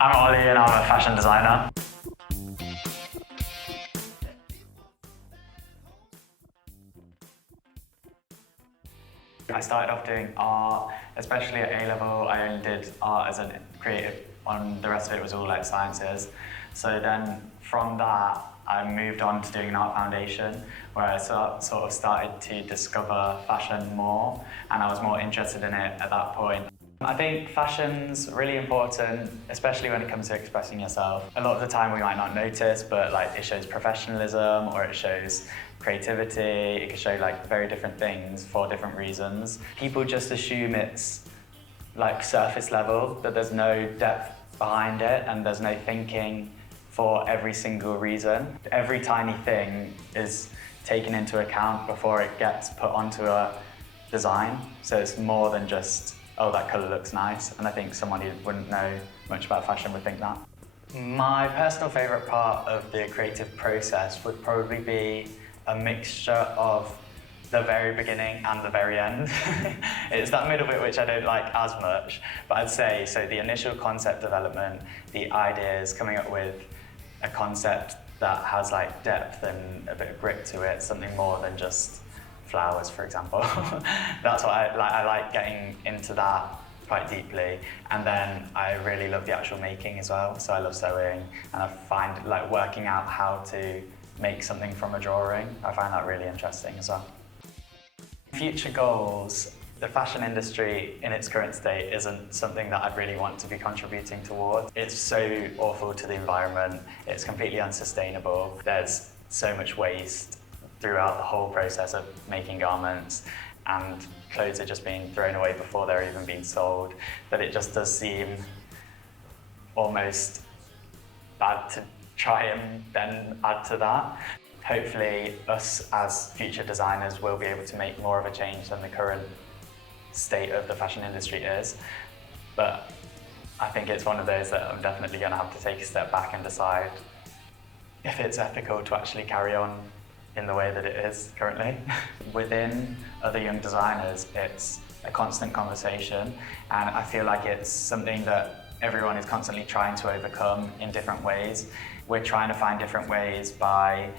I'm Ollie and I'm a fashion designer. I started off doing art, especially at A-level. I only did art as a creative, the rest of it was all like sciences. So then from that, I moved on to doing an art foundation where I sort of started to discover fashion more, and I was more interested in it at that point. I think fashion's really important, especially when it comes to expressing yourself. A lot of the time we might not notice, but like it shows professionalism or it shows creativity. It can show like very different things for different reasons. People just assume it's like surface level, that there's no depth behind it and there's no thinking for every single reason. Every tiny thing is taken into account before it gets put onto a design. So it's more than just, oh, that colour looks nice. And I think someone who wouldn't know much about fashion would think that. My personal favourite part of the creative process would probably be a mixture of the very beginning and the very end. It's that middle bit which I don't like as much, but I'd say, so the initial concept development, the ideas, coming up with a concept that has like depth and a bit of grit to it, something more than just flowers, for example. That's what I like getting into that quite deeply. And then I really love the actual making as well. So I love sewing, and I find like working out how to make something from a drawing. I find that really interesting as well. Future goals. The fashion industry in its current state isn't something that I'd really want to be contributing towards. It's so awful to the environment. It's completely unsustainable. There's so much waste throughout the whole process of making garments, and clothes are just being thrown away before they're even being sold, that it just does seem almost bad to try and then add to that. Hopefully us as future designers will be able to make more of a change than the current state of the fashion industry is, but I think it's one of those that I'm definitely going to have to take a step back and decide if it's ethical to actually carry on in the way that it is currently. Within other young designers, it's a constant conversation, and I feel like it's something that everyone is constantly trying to overcome in different ways. We're trying to find different ways by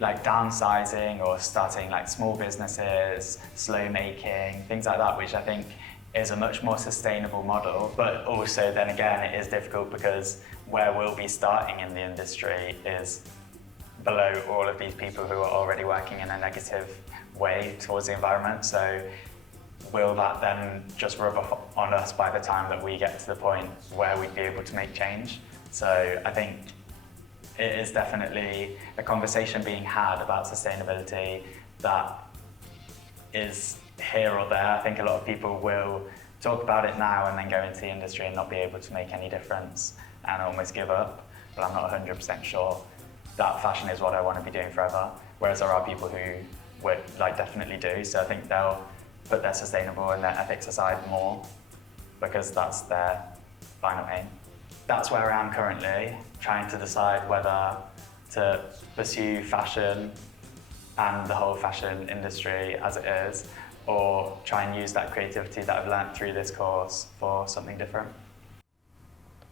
like downsizing or starting like small businesses, slow making, things like that, which I think is a much more sustainable model. But also then again, it is difficult because where we'll be starting in the industry is below all of these people who are already working in a negative way towards the environment. So will that then just rub off on us by the time that we get to the point where we'd be able to make change? So I think it is definitely a conversation being had about sustainability that is here or there. I think a lot of people will talk about it now and then go into the industry and not be able to make any difference and almost give up. But I'm not 100% sure that fashion is what I want to be doing forever. Whereas there are people who would like definitely do. So I think they'll put their sustainable and their ethics aside more because that's their final aim. That's where I am currently, trying to decide whether to pursue fashion and the whole fashion industry as it is, or try and use that creativity that I've learnt through this course for something different.